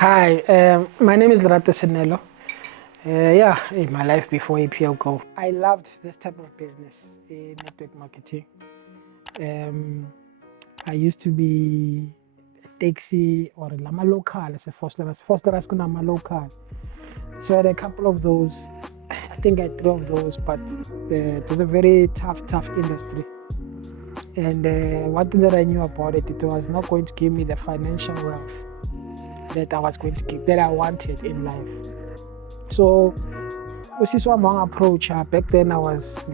Hi, my name is Lerato Sennelo. In my life before APLGO, I loved this type of business in network marketing. I used to be a taxi or a lama local as a foster as kuna local. So I had a couple of those. I think I had three of those, but it was a very tough industry. And one thing that I knew about it, it was not going to give me the financial wealth that I was going to keep, that I wanted in life. So this is one approach. Back then I was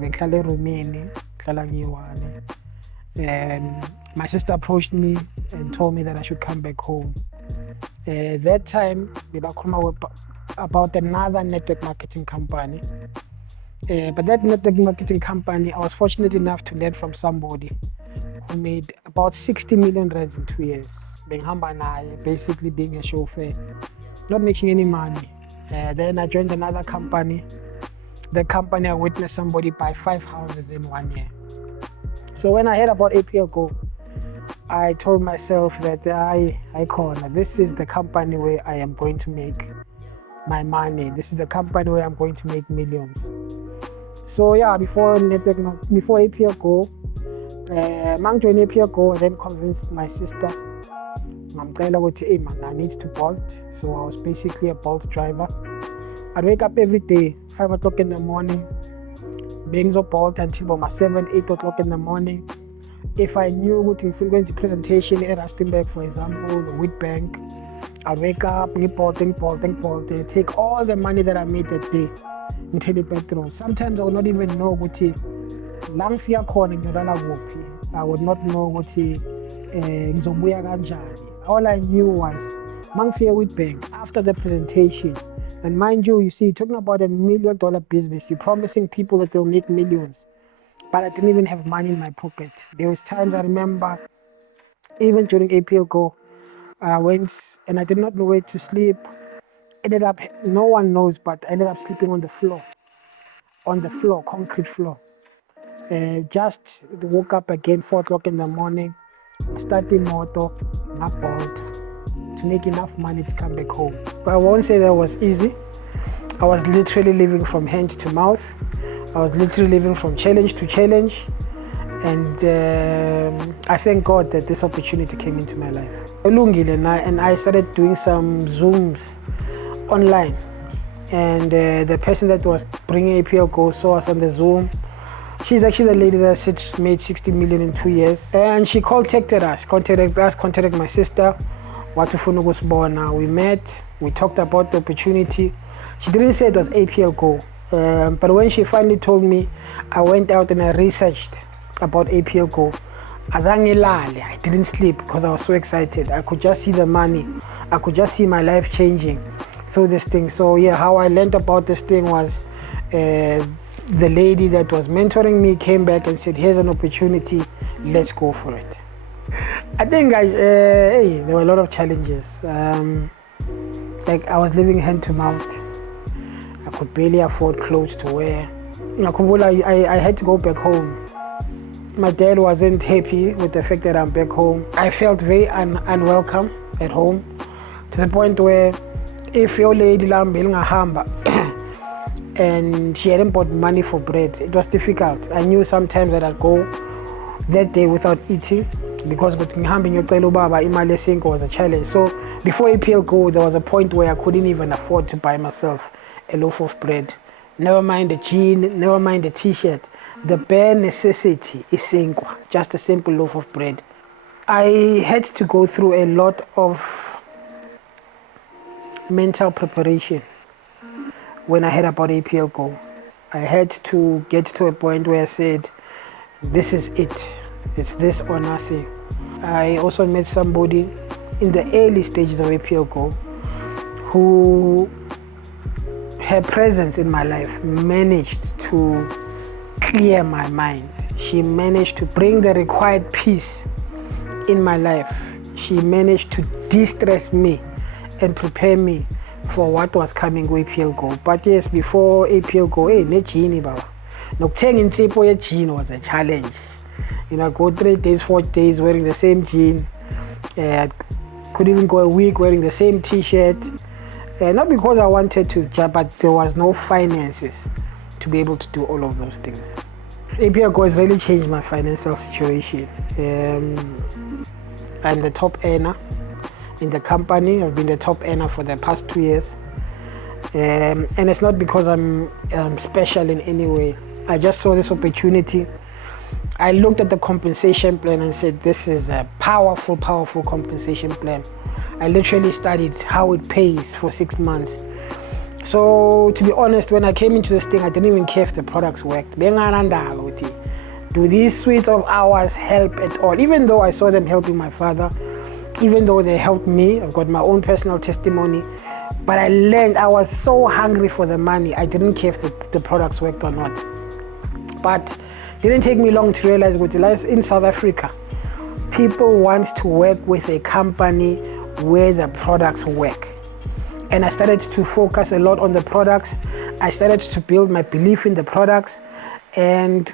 and my sister approached me and told me that I should come back home. That time we were about another network marketing company. But that network marketing company, I was fortunate enough to learn from somebody who made about 60 million rands in 2 years. Basically being a chauffeur, not making any money. Then I joined another company. The company, I witnessed somebody buy 5 houses in 1 year. So when I heard about APLGO, I told myself that this is the company where I am going to make my money. This is the company where I'm going to make millions. So before APLGO, I joined APLGO, I then convinced my sister. I need to bolt. So I was basically a bolt driver. I'd wake up every day, 5 o'clock in the morning, being so bolt until about 7, 8 o'clock in the morning. If I knew what in frequency presentation at Rustenburg, for example, the Wheatbank, I'd wake up, bolt, take all the money that I made that day into the petrol. Sometimes I would not even know what I would not know what all I knew was Mangfia Wheatbank after the presentation. And mind you, see, talking about $1 million business, you're promising people that they'll make millions. But I didn't even have money in my pocket. There was times I remember, even during APLGO, I went and I did not know where to sleep. Ended up, no one knows, but I ended up sleeping on the floor, concrete floor. Just woke up again 4 o'clock in the morning, starting motor, my bolt, to make enough money to come back home. But I won't say that was easy. I was literally living from hand to mouth. I was literally living from challenge to challenge. And I thank God that this opportunity came into my life. And I started doing some Zooms online. And the person that was bringing APLGO saw us on the Zoom. She's actually the lady that made 60 million in 2 years. And she contacted my sister. We met, we talked about the opportunity. She didn't say it was APLGO, but when she finally told me, I went out and I researched about APLGO. I didn't sleep because I was so excited. I could just see the money. I could just see my life changing through this thing. So how I learned about this thing was the lady that was mentoring me came back and said, here's an opportunity, let's go for it. I think there were a lot of challenges. Like I was living hand to mouth. I could barely afford clothes to wear. I had to go back home. My dad wasn't happy with the fact that I'm back home. I felt very unwelcome at home, to the point where if your lady and she hadn't bought money for bread, it was difficult. I knew sometimes that I'd go that day without eating because was a challenge. So before APLGO, there was a point where I couldn't even afford to buy myself a loaf of bread. Never mind the jean, never mind the t-shirt. The bare necessity is just a simple loaf of bread. I had to go through a lot of mental preparation when I heard about APLGO. I had to get to a point where I said, this is it. It's this or nothing. I also met somebody in the early stages of APLGO who, her presence in my life managed to clear my mind. She managed to bring the required peace in my life. She managed to de-stress me and prepare me for what was coming with APLGO. But yes, before APLGO, nokuthenga insipho ye-jean was a challenge. I go 3 days, 4 days wearing the same jean. could even go a week wearing the same t-shirt. Not because I wanted to, but there was no finances to be able to do all of those things. APLGO has really changed my financial situation. I'm the top earner in the company. I've been the top earner for the past 2 years. And it's not because I'm special in any way. I just saw this opportunity. I looked at the compensation plan and said, this is a powerful, powerful compensation plan. I literally studied how it pays for 6 months. So to be honest, when I came into this thing, I didn't even care if the products worked. Do these suites of hours help at all? Even though I saw them helping my father, even though they helped me, I've got my own personal testimony, but I learned, I was so hungry for the money, I didn't care if the products worked or not. But it didn't take me long to realize what in South Africa, people want to work with a company where the products work. And I started to focus a lot on the products. I started to build my belief in the products and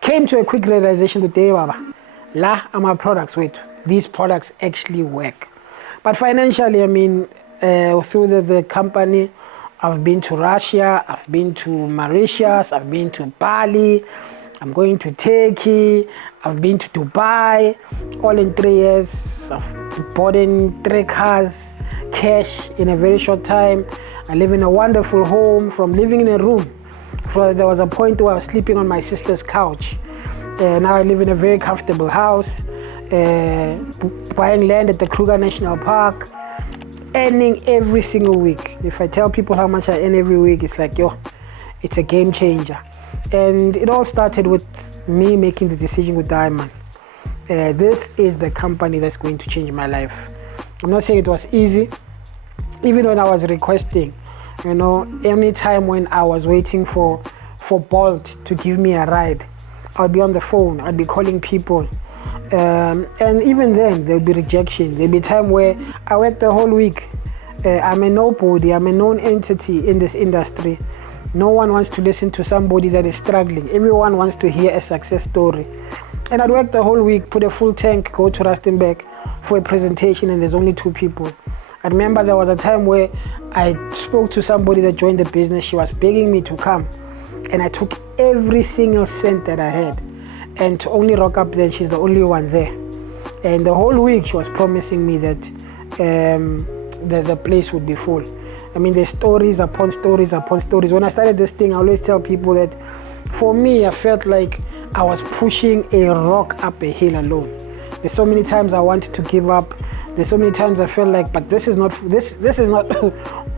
came to a quick realization today, Baba, la ama products, wait, these products actually work. But financially, I mean, through the company, I've been to Russia, I've been to Mauritius, I've been to Bali, I'm going to Turkey, I've been to Dubai, all in 3 years. I've bought in 3 cars, cash in a very short time. I live in a wonderful home. From living in a room, there was a point where I was sleeping on my sister's couch. Now I live in a very comfortable house, buying land at the Kruger National Park, earning every single week. If I tell people how much I earn every week, it's like, yo, it's a game changer. And it all started with me making the decision with Diamond. This is the company that's going to change my life. I'm not saying it was easy. Even when I was requesting, you know, any time when I was waiting for Bolt to give me a ride, I'd be on the phone, I'd be calling people. And even then, there'll be rejection. There'll be time where I work the whole week. I'm a nobody, I'm a known entity in this industry. No one wants to listen to somebody that is struggling. Everyone wants to hear a success story. And I'd work the whole week, put a full tank, go to Rustenburg for a presentation, and there's only 2 people. I remember there was a time where I spoke to somebody that joined the business. She was begging me to come, and I took every single cent that I had. And to only rock up there, she's the only one there. And the whole week she was promising me that the place would be full. I mean, there's stories upon stories upon stories. When I started this thing, I always tell people that for me, I felt like I was pushing a rock up a hill alone. There's so many times I wanted to give up. There's so many times I felt like, but this is not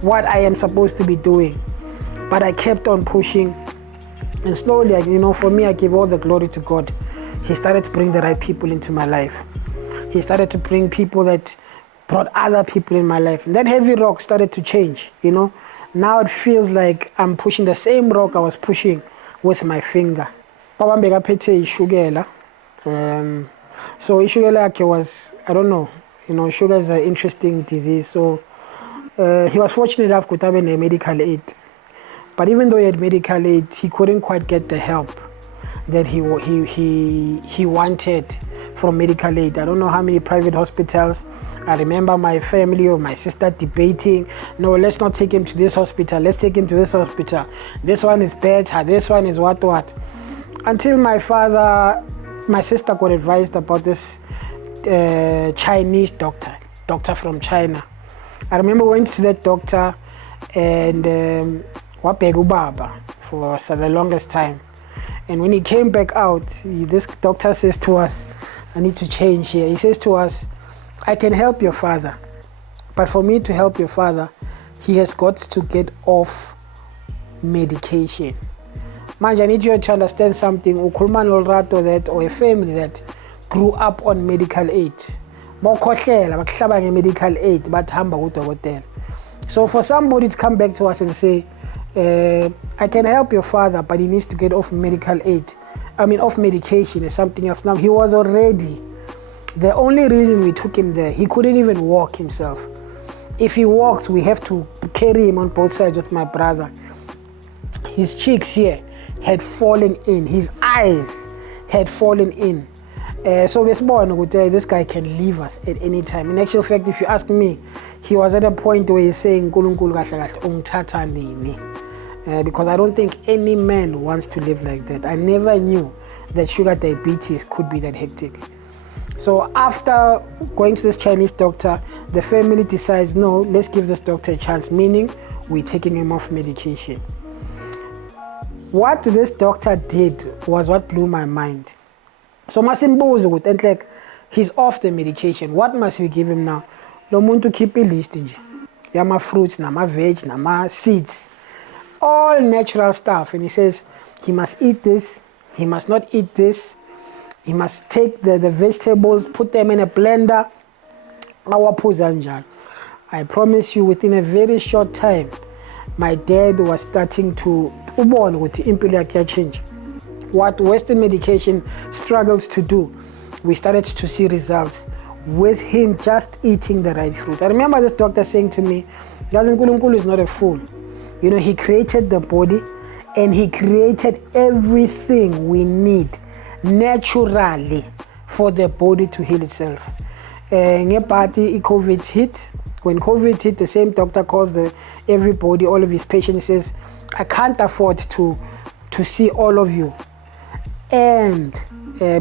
what I am supposed to be doing. But I kept on pushing. And slowly, you know, for me, I give all the glory to God. He started to bring the right people into my life. He started to bring people that brought other people in my life. And that heavy rock started to change, you know. Now it feels like I'm pushing the same rock I was pushing with my finger. So ishugela was, I don't know, you know, sugar is an interesting disease. So he was fortunate enough to have a medical aid. But even though he had medical aid, he couldn't quite get the help that he wanted from medical aid. I don't know how many private hospitals. I remember my family or my sister debating, no, let's not take him to this hospital, let's take him to this hospital. This one is better, this one is what. Until my sister got advised about this Chinese doctor from China. I remember going to that doctor and Wapegubaba for the longest time. And when he came back out, this doctor says to us, I need to change here. He says to us, I can help your father, but for me to help your father, he has got to get off medication. Man, I need you to understand something. Ukhuluma noLerato that, or a family that grew up on medical aid. Medical aid, but so for somebody to come back to us and say, I can help your father, but he needs to get off medical aid. I mean, off medication is something else. Now, he was already, the only reason we took him there, he couldn't even walk himself. If he walked, we have to carry him on both sides with my brother. His cheeks here had fallen in. His eyes had fallen in. So this guy can leave us at any time. In actual fact, if you ask me, he was at a point where he's saying, because I don't think any man wants to live like that. I never knew that sugar diabetes could be that hectic. So after going to this Chinese doctor, the family decides, no, let's give this doctor a chance, meaning we're taking him off medication. What this doctor did was what blew my mind. So masimbuzo ukuthi enhle he's off the medication. What must we give him now? Lo muntu keep a list nje. Yama fruits, nama veg, nama seeds. All natural stuff, and he says he must eat this, he must not eat this, he must take the vegetables, put them in a blender. I promise you, within a very short time, my dad was starting to with the impilo change. What Western medication struggles to do, we started to see results with him just eating the right fruits. I remember this doctor saying to me, Nkulunkulu is not a fool. You know, he created the body and he created everything we need naturally for the body to heal itself. COVID hit. When COVID hit, the same doctor calls everybody, all of his patients, says, I can't afford to see all of you. And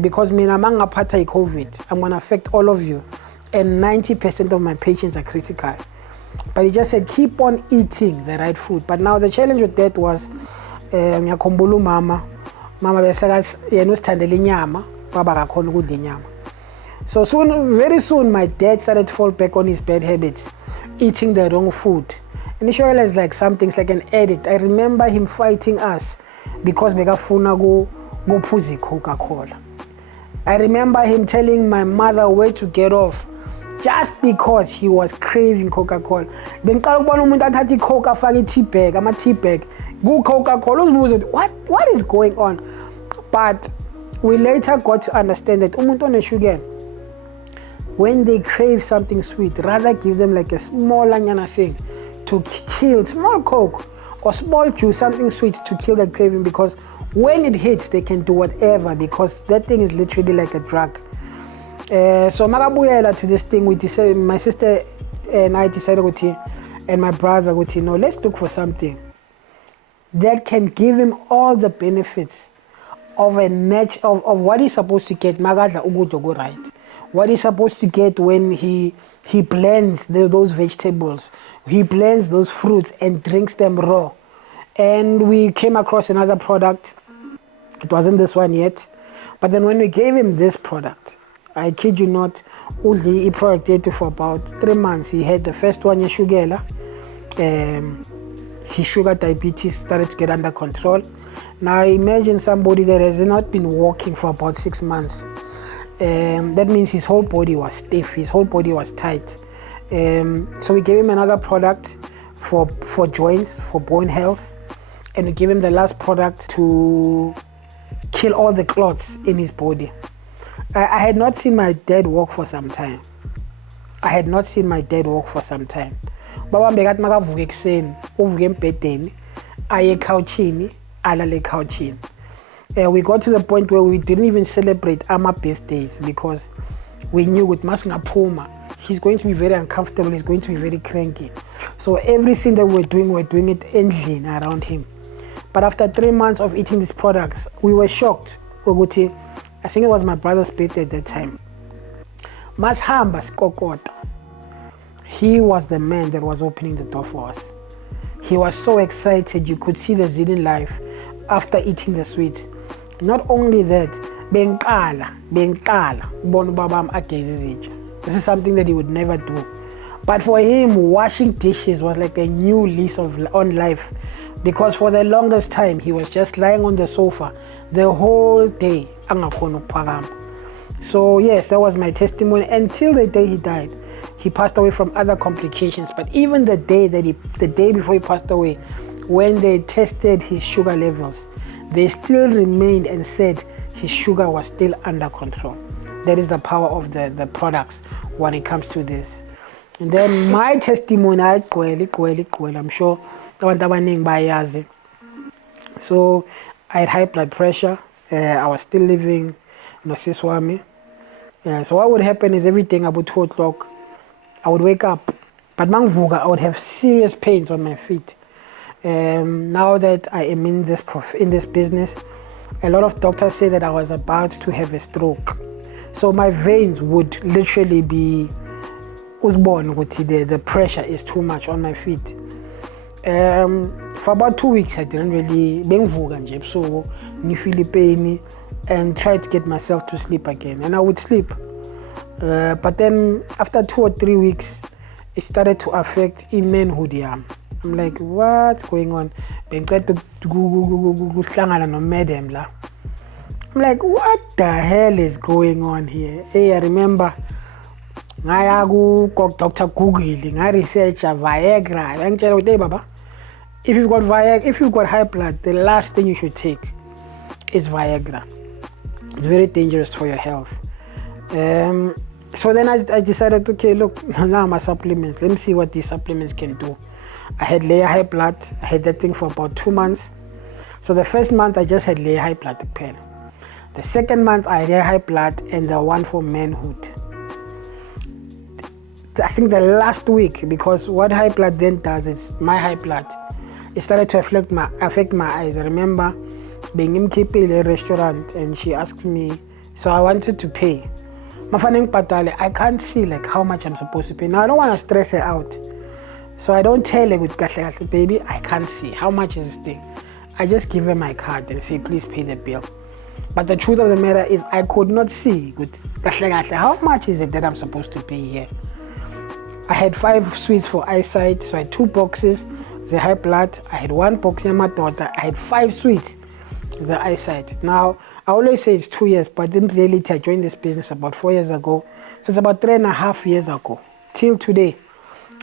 because mina mangaphatha COVID, I'm going to affect all of you. And 90% of my patients are critical. But he just said, keep on eating the right food. But now the challenge with that was, ngiyakhumbula mama besithandela inyama, baba akakhona ukudla inyama. So very soon, my dad started to fall back on his bad habits, eating the wrong food. Initially, it's like something's like an addict. I remember him fighting us because bekafuna go phuza Coca-Cola. I remember him telling my mother where to get off just because he was craving Coca-Cola. Bengiqala ukubona umuntu athatha iCoca afaka itea bag, ama-tea bag, ku-Coca-Cola. Uzibuza what is going on? But we later got to understand that umuntu oneshukela, when they crave something sweet, rather give them like a small anyana thing to kill, small Coke or small juice, something sweet to kill that craving, because when it hits, they can do whatever, because that thing is literally like a drug. So makabuyela to this thing, we decided, my sister and I decided, and my brother, no, let's look for something that can give him all the benefits of of what he's supposed to get. Magadla ukudla go right. What he's supposed to get when he blends those vegetables, he blends those fruits and drinks them raw. And we came across another product. It wasn't this one yet, but then when we gave him this product, I kid you not, he product for about 3 months. He had the first one, Yeshugela. His sugar diabetes started to get under control. Now imagine somebody that has not been walking for about 6 months. That means his whole body was stiff, his whole body was tight. So we gave him another product for joints, for bone health, and we gave him the last product to kill all the clots in his body. I had not seen my dad walk for some time. Baba mbekathi makavuka ekuseni, uvuka embhedeni, aye couchini, alale couchini. We got to the point where we didn't even celebrate our birthdays because we knew with Masingaphuma, he's going to be very uncomfortable, he's going to be very cranky. So everything that we're doing it ending around him. But after 3 months of eating these products, we were shocked. I think it was my brother's birthday at that time. Mashamba Skokota. He was the man that was opening the door for us. He was so excited, you could see the zeal in life after eating the sweets. Not only that, this is something that he would never do. But for him, washing dishes was like a new lease on life, because for the longest time, he was just lying on the sofa the whole day. So yes, that was my testimony until the day he died. He passed away from other complications. But even the day before he passed away, when they tested his sugar levels, they still remained and said his sugar was still under control. That is the power of the products when it comes to this. And then my testimony, I'm sure abantu abaningi bayazi. So I had high blood pressure. I was still living nosisi wami. So what would happen is everything about 2 o'clock, I would wake up. But mangivuka, I would have serious pains on my feet. Now that I am in this business, a lot of doctors say that I was about to have a stroke. So my veins would literally be the pressure is too much on my feet. For about 2 weeks, I didn't really so feel pain and try to get myself to sleep again, and I would sleep. But then after 2 or 3 weeks, it started to affect in manhood. I'm like, what's going on? I'm like, what the hell is going on here? Hey, I remember Dr. Google, I research Viagra. If you've got high blood, the last thing you should take is Viagra. It's very dangerous for your health. So then I decided, okay, look, now my supplements. Let me see what these supplements can do. I had layer high blood. I had that thing for about 2 months. So the first month I just had layer high blood pill. The second month I had layer high blood and the one for manhood. I think the last week, because what high blood then does is my high blood, it started to affect my eyes. I remember being in a restaurant and she asked me, so I wanted to pay. I can't see like how much I'm supposed to pay. Now I don't want to stress her out. So I don't tell her with baby, I can't see. How much is this thing? I just give her my card and say, please pay the bill. But the truth of the matter is I could not see how much is it that I'm supposed to pay here. I had 5 sweets for eyesight, so I had 2 boxes, the high blood. I had 1 box in my daughter. I had 5 sweets, the eyesight. Now, I always say it's 2 years, but in reality, I joined this business about 4 years ago. So it's about 3.5 years ago, till today.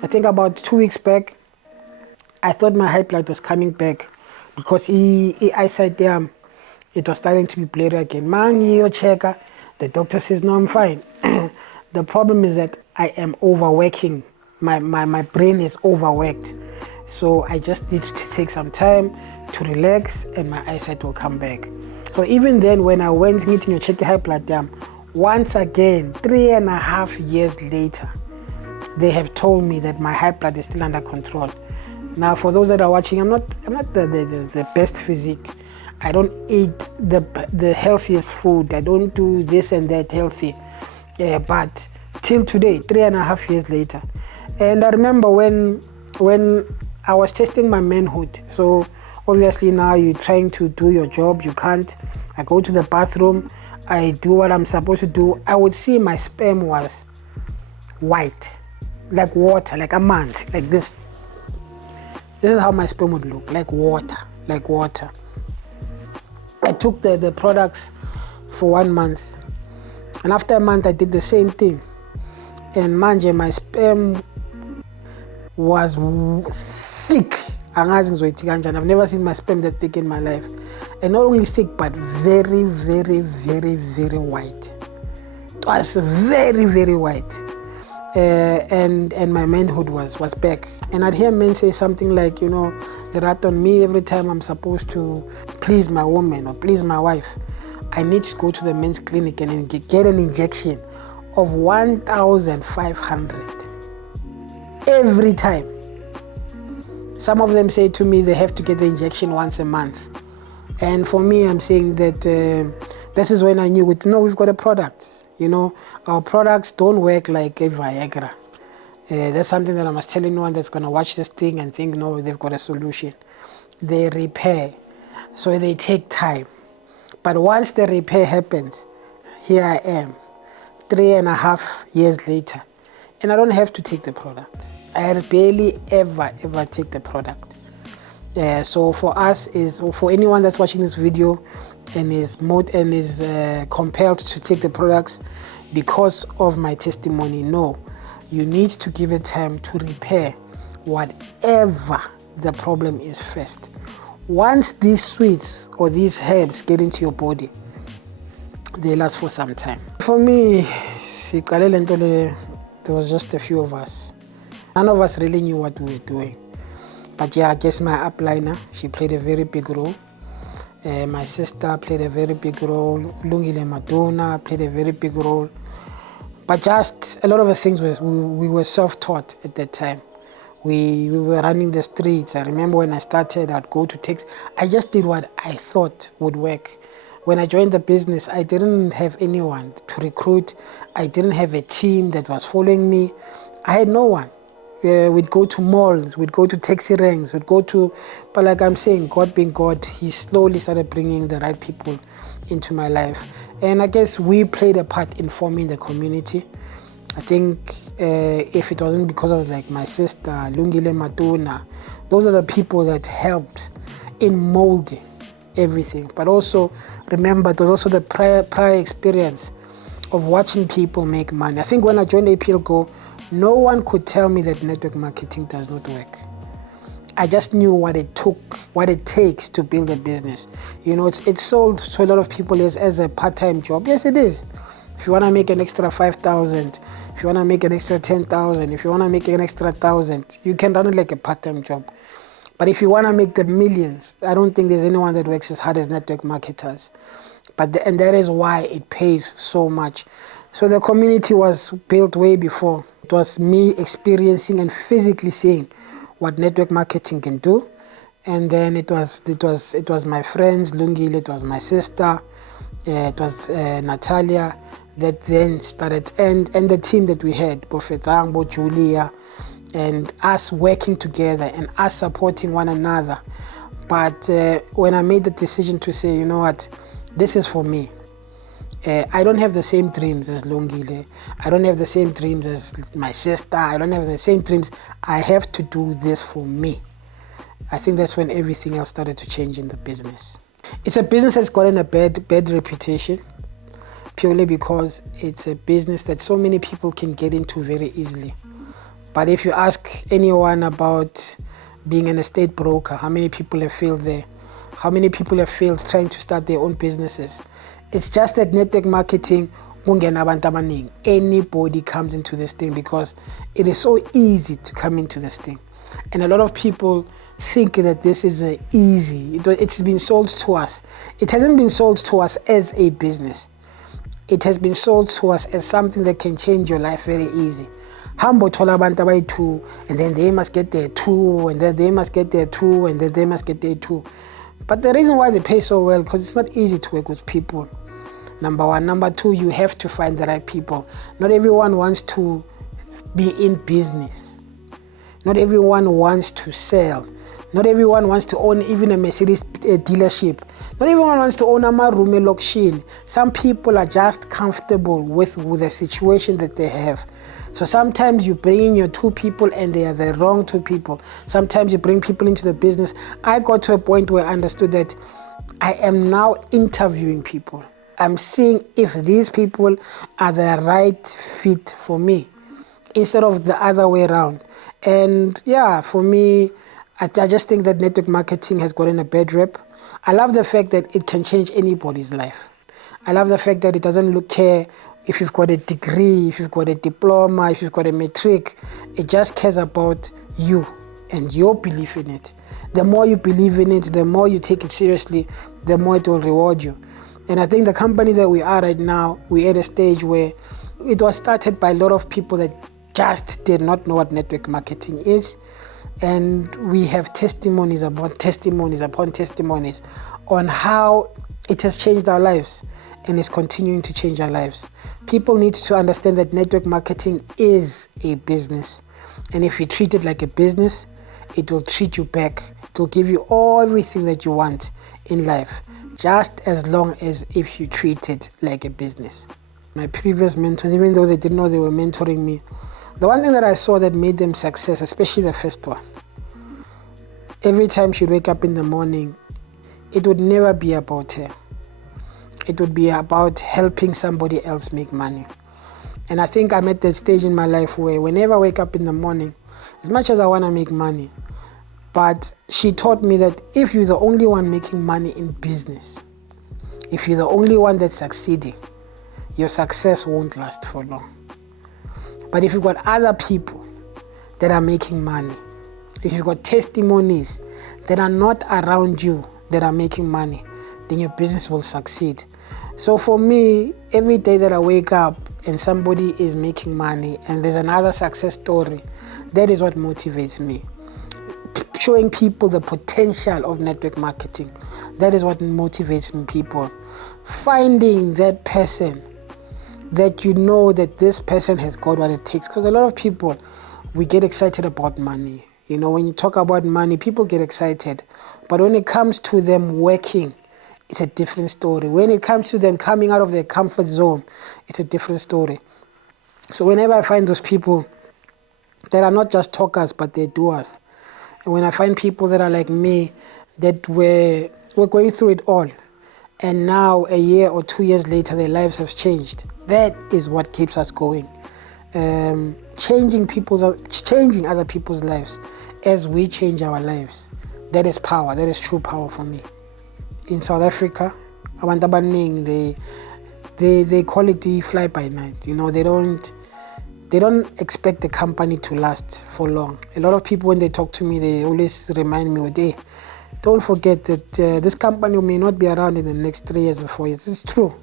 I think about 2 weeks back, I thought my high blood was coming back because eyesight there, it was starting to be blurry again. The doctor says, no, I'm fine. The problem is that I am overworking. My brain is overworked. So I just need to take some time to relax and my eyesight will come back. So even then, when I went meeting your check the high blood dam, once again, 3.5 years later, they have told me that my high blood is still under control. Now, for those that are watching, I'm not the best physique. I don't eat the healthiest food. I don't do this and that healthy. But till today, 3.5 years later. And I remember when I was testing my manhood. So obviously now you're trying to do your job, you can't. I go to the bathroom, I do what I'm supposed to do. I would see my sperm was white, like water, like a month, like this. This is how my sperm would look, like water, like water. I took the products for 1 month. And after a month, I did the same thing. And my sperm was thick. I've never seen my sperm that thick in my life. And not only thick, but very, very, very, very white. It was very, very white. And my manhood was back. And I'd hear men say something like, Lerato, on me, every time I'm supposed to please my woman or please my wife, I need to go to the men's clinic and get an injection of 1,500 every time. Some of them say to me they have to get the injection once a month. And for me, I'm saying that this is when I knew we've got a product. Our products don't work like a Viagra. That's something that I must tell anyone that's going to watch this thing and think, no, they've got a solution. They repair, so they take time. But once the repair happens, here I am, 3.5 years later, and I don't have to take the product. I barely ever take the product. So for us, for anyone that's watching this video and is compelled to take the products because of my testimony, no, you need to give it time to repair whatever the problem is first. Once these sweets or these herbs get into your body, they last for some time. For me, there was just a few of us. None of us really knew what we were doing. But yeah, I guess my upliner, she played a very big role. My sister played a very big role. Lungile Madonna played a very big role. But just a lot of the things we were self-taught at that time. We were running the streets. I remember when I started, I'd go to taxi. I just did what I thought would work. When I joined the business, I didn't have anyone to recruit. I didn't have a team that was following me. I had no one. We'd go to malls, we'd go to taxi ranks, but like I'm saying, God being God, He slowly started bringing the right people into my life. And I guess we played a part in forming the community. I think if it wasn't because of like my sister, Lungile Matuna, those are the people that helped in molding everything. But also, remember, there's also the prior experience of watching people make money. I think when I joined APLGO, no one could tell me that network marketing does not work. I just knew what it takes to build a business. You know, it's sold to a lot of people as a part-time job. Yes, it is. If you want to make an extra 5,000, if you want to make an extra 10,000, if you want to make an extra 1,000, you can run it like a part-time job. But if you want to make the millions, I don't think there's anyone that works as hard as network marketers. And that is why it pays so much. So the community was built way before. It was me experiencing and physically seeing what network marketing can do. And then it was my friends, Lungile, it was my sister, it was Natalia, that then started, and the team that we had, Bofetango, Julia, and us working together and us supporting one another. But when I made the decision to say, you know what, this is for me. I don't have the same dreams as Lungile. I don't have the same dreams as my sister. I don't have the same dreams. I have to do this for me. I think that's when everything else started to change in the business. It's a business that's gotten a bad reputation, purely because it's a business that so many people can get into very easily. But if you ask anyone about being an estate broker, how many people have failed there? How many people have failed trying to start their own businesses? It's just that network marketing, anybody comes into this thing because it is so easy to come into this thing. And a lot of people think that this is easy. It's been sold to us. It hasn't been sold to us as a business. It has been sold to us as something that can change your life very easy. Hambo tola abantu abayi-2, and then they must get their 2, and then they must get their 2, and then they must get their 2. But the reason why they pay so well, because it's not easy to work with people. Number one. Number two, you have to find the right people. Not everyone wants to be in business. Not everyone wants to sell. Not everyone wants to own even a Mercedes dealership. Not everyone wants to own a marume lokshin. Some people are just comfortable with the situation that they have. So sometimes you bring in your 2 people and they are the wrong 2 people. Sometimes you bring people into the business. I got to a point where I understood that I am now interviewing people. I'm seeing if these people are the right fit for me instead of the other way around. And yeah, for me, I just think that network marketing has gotten a bad rep. I love the fact that it can change anybody's life. I love the fact that it doesn't care if you've got a degree, if you've got a diploma, if you've got a matric. It just cares about you and your belief in it. The more you believe in it, the more you take it seriously, the more it will reward you. And I think the company that we are right now, we're at a stage where it was started by a lot of people that just did not know what network marketing is. And we have testimonies upon testimonies upon testimonies on how it has changed our lives and is continuing to change our lives. People need to understand that network marketing is a business. And if you treat it like a business, it will treat you back. It will give you everything that you want in life, just as long as if you treat it like a business. My previous mentors, even though they didn't know they were mentoring me, the one thing that I saw that made them success, especially the first one, every time she'd wake up in the morning, it would never be about her. It would be about helping somebody else make money. And I think I'm at that stage in my life where whenever I wake up in the morning, as much as I want to make money, but she taught me that if you're the only one making money in business, if you're the only one that's succeeding, your success won't last for long. But if you've got other people that are making money, if you've got testimonies that are not around you that are making money, then your business will succeed. So for me, every day that I wake up and somebody is making money and there's another success story, that is what motivates me. Showing people the potential of network marketing, that is what motivates me, people. Finding that person that you know that this person has got what it takes. Because a lot of people, we get excited about money. You know, when you talk about money, people get excited. But when it comes to them working, it's a different story. When it comes to them coming out of their comfort zone, it's a different story. So whenever I find those people that are not just talkers, but they're doers, and when I find people that are like me, that we're going through it all, and now a year or 2 years later, their lives have changed, that is what keeps us going. Changing other people's lives as we change our lives. That is power. That is true power for me. In South Africa, abantu abaningi, they call it the fly by night. You know, they don't expect the company to last for long. A lot of people, when they talk to me, they always remind me, hey, don't forget that this company may not be around in the next 3 years or 4 years. It's true.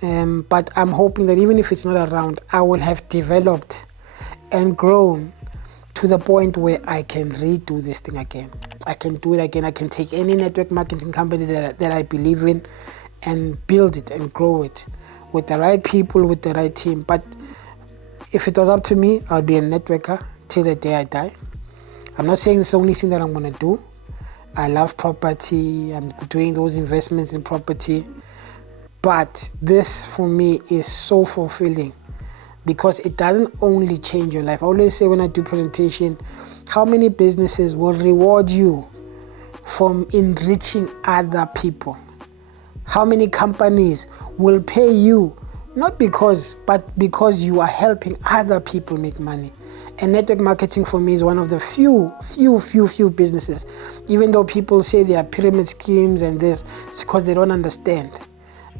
But I'm hoping that even if it's not around, I will have developed and grown to the point where I can redo this thing again. I can do it again. I can take any network marketing company that I believe in and build it and grow it with the right people, with the right team. But if it was up to me, I'd be a networker till the day I die. I'm not saying it's the only thing that I'm going to do. I love property. I'm doing those investments in property. But this, for me, is so fulfilling because it doesn't only change your life. I always say when I do presentation, how many businesses will reward you from enriching other people? How many companies will pay you, not because, but because you are helping other people make money? And network marketing for me is one of the few businesses. Even though people say they are pyramid schemes and this, it's because they don't understand.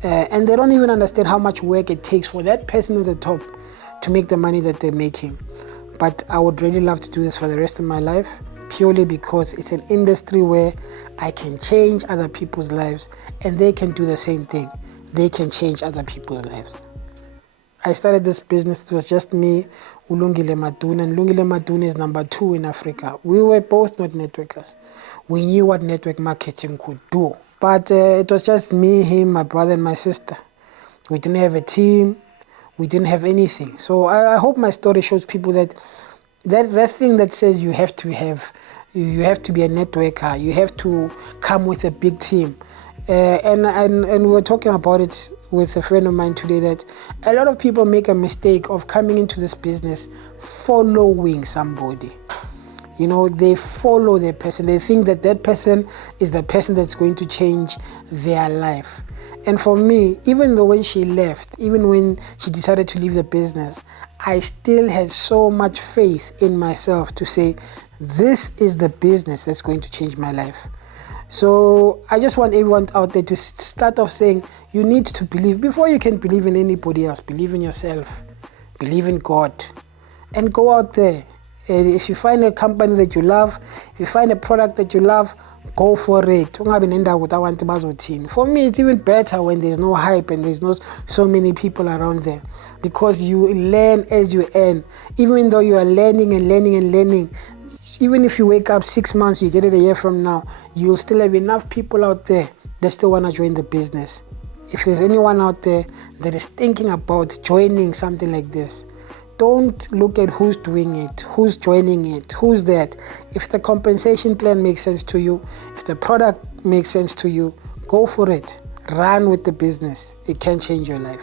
And they don't even understand how much work it takes for that person at the top to make the money that they're making. But I would really love to do this for the rest of my life, purely because it's an industry where I can change other people's lives and they can do the same thing. They can change other people's lives. I started this business, it was just me, Ulungile Maduna, and Lungile Maduna is number 2 in Africa. We were both not networkers. We knew what network marketing could do. But it was just me, him, my brother, and my sister. We didn't have a team. We didn't have anything. So I hope my story shows people that thing that says you have to be a networker, you have to come with a big team. And we were talking about it with a friend of mine today, that a lot of people make a mistake of coming into this business following somebody. You know, they follow their person. They think that person is the person that's going to change their life. And for me, even though when she left, even when she decided to leave the business, I still had so much faith in myself to say, this is the business that's going to change my life. So I just want everyone out there to start off saying, you need to believe. Before you can believe in anybody else, believe in yourself, believe in God, and go out there. If you find a company that you love, if you find a product that you love, go for it. For me, it's even better when there's no hype and there's not so many people around there, because you learn as you earn. Even though you are learning, even if you wake up 6 months, you get it a year from now, you'll still have enough people out there that still want to join the business. If there's anyone out there that is thinking about joining something like this, don't look at who's doing it, who's joining it, who's that. If the compensation plan makes sense to you, if the product makes sense to you, go for it. Run with the business. It can change your life.